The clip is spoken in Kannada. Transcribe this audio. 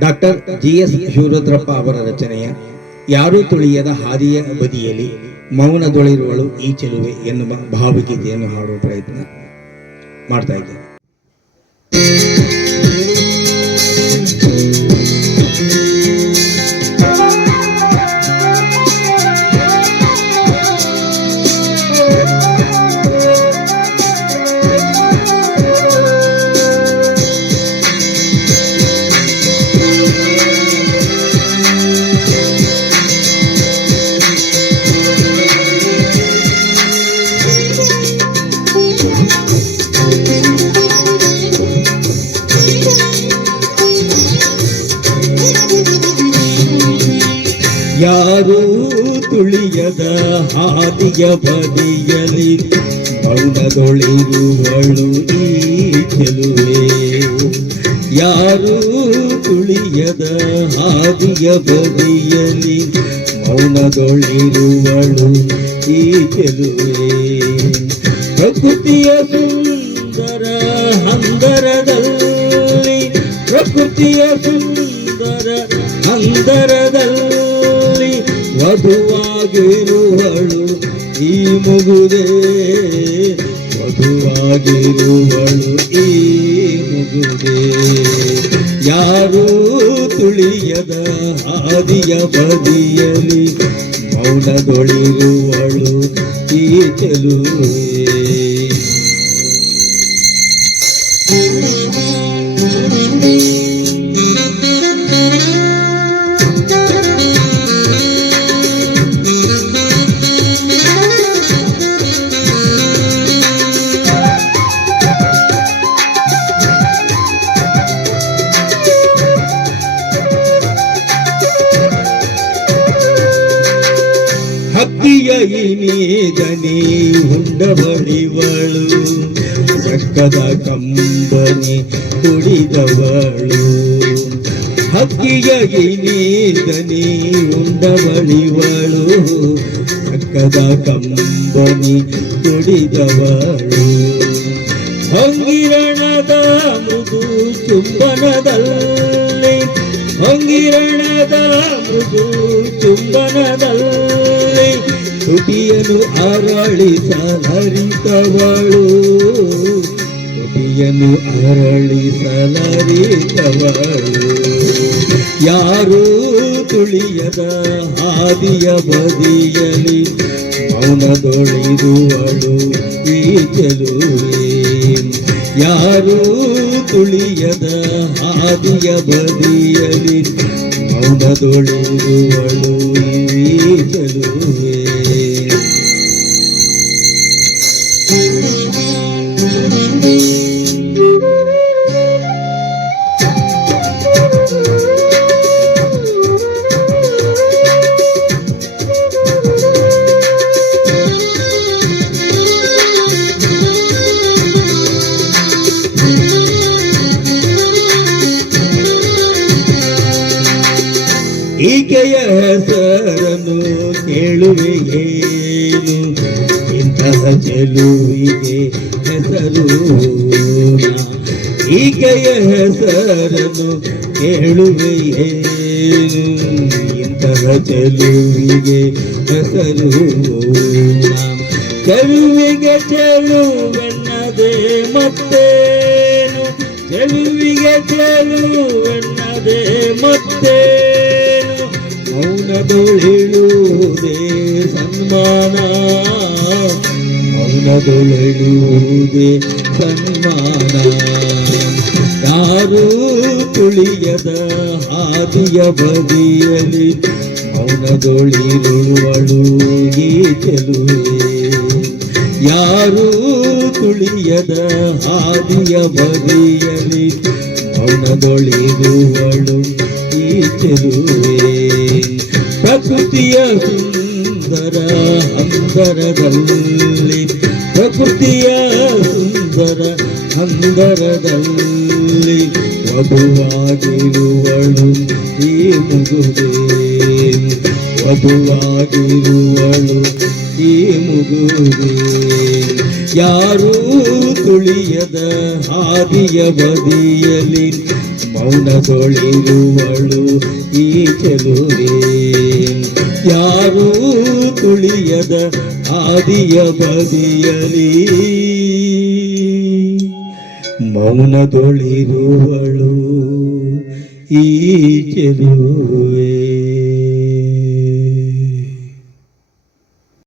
ಡಾಕ್ಟರ್ ಜಿ ಎಸ್ ಶಿವರುದ್ರಪ್ಪ ಅವರ ರಚನೆಯ ಯಾರೂ ತುಳಿಯದ ಹಾದಿಯ ಬದಿಯಲ್ಲಿ ಮೌನದೊಳಿರುವಳು ಈ ಚೆಲುವೆ ಎನ್ನುವ ಭಾವಗೀತೆಯನ್ನು ಹಾಡುವ ಪ್ರಯತ್ನ ಮಾಡ್ತಾ ಇದ್ದೇನೆ. ತುಳಿಯದ ಹಾದಿಯ ಬದಿಯಲಿ ಬಣ್ಣದೊಳಿರುವಳು ಈ ಕೆಲುವೆ ಯಾರೂ ತುಳಿಯದ ಹಾದಿಯ ಬದಿಯಲಿ ಮೌನದೊಳಿರುವಳು ಈ ಕೆಲುವೆ ಪ್ರಕೃತಿಯ ಸುಂದರ ಹಂದರದಲ್ಲಿ, ಪ್ರಕೃತಿಯ ಸುಂದರ ಹಂದರದಲ್ಲಿ ವಧುವಾಗಿರುವಳು ಈ ಮಗುದೇ ಮಧುವಾಗಿರುವಳು ಈ ಮಗುದೇ ಯಾರೂ ತುಳಿಯದ ಹಾದಿಯ ಬದಿಯಲಿ ಮೌನದೊಳಿರುವಳು ಈ ಚೆಲುವೆ ಹಕ್ಕಿಯ ಇನಿದನಿ ಉಂಡಬಡಿವಳು ಸಕ್ಕದ ಕಂಬನಿ ಕುಡಿದವಳು. ಹಕ್ಕಿಯ ಇನಿದನಿ ಉಂಡಬಳಿವಳು ಸಕ್ಕದ ಕಂಬನಿ ಕುಡಿದವಳು. ಹೊಂಗಿರಣದ ಮೃದು ಚುಂಬನದಲ್ಲಿ ಹೊಂಗಿರಣದ ಮೃದು ಚುಂಬನದಲ್ಲಿ ತುಟಿಯನ್ನು ಅರಳಿಸಲರಿತವಳು ತುಟಿಯನ್ನು ಅರಳಿಸಲರಿತವಳು ಯಾರೂ ತುಳಿಯದ ಹಾದಿಯ ಬದಿಯಲಿ ಮೌನದೊಳಿರುವಳು ಈ ಚೆಲುವೆ ಯಾರೂ ತುಳಿಯದ ಹಾದಿಯ ಬದಿಯಲಿ ಮೌನದೊಳಿರುವಳು ಈ ಈಕೆಯ ಹೆಸರನ್ನು ಕೇಳುವೆ ಏನು ಇಂತಹ ಚೆಲುವಿಗೆ ಹೆಸರು. ಈಕೆಯ ಹೆಸರನ್ನು ಕೇಳುವೆ ಏನು ಇಂತಹ ಚೆಲುವಿಗೆ ಹೆಸರು. ಚೆಲುವಿಗೆ ಚೆಲುವೆನ್ನದೆ ಮತ್ತೇನು ಚೆಲುವಿಗೆ ಚೆಲುವೆನ್ನದೆ ಮತ್ತೇನು ಮೌನದೊಳಿಳುವುದೇ ಸನ್ಮಾನ. ಮೌನದೊಳಿಳುವುದೇ ಸನ್ಮಾನ. ಯಾರೂ ತುಳಿಯದ ಹಾದಿಯ ಬದಿಯಲಿ ಮೌನದೊಳಿರುವಳು ಈ ಚೆಲುವೆ ಯಾರೂ ತುಳಿಯದ ಹಾದಿಯ ಬದಿಯಲಿ ಮೌನದೊಳಿರುವಳು ಈ ಚೆಲುವೆ ಪ್ರಕೃತಿಯ ಸುಂದರ ಅಂದರದಲ್ಲಿ ಪ್ರಕೃತಿಯ ಸುಂದರ ಅಂದರದಲ್ಲಿ ವಧುವಾಗಿರುವಳು ಈ ಮುಗುವೆ. ವಧುವಾಗಿರುವಳು ಈ ಮುಗುವೆ. ಯಾರೂ ತುಳಿಯದ ಹಾದಿಯ ಬದಿಯಲಿ ಮೌನದೊಳಿರುವಳು ಈ ಚೆಲುವೆ. ಯಾರೂ ತುಳಿಯದ ಆದಿಯ ಬದಿಯಲಿ ಮೌನದೊಳಿರುವಳು ಈ ಚೆಲುವೆ.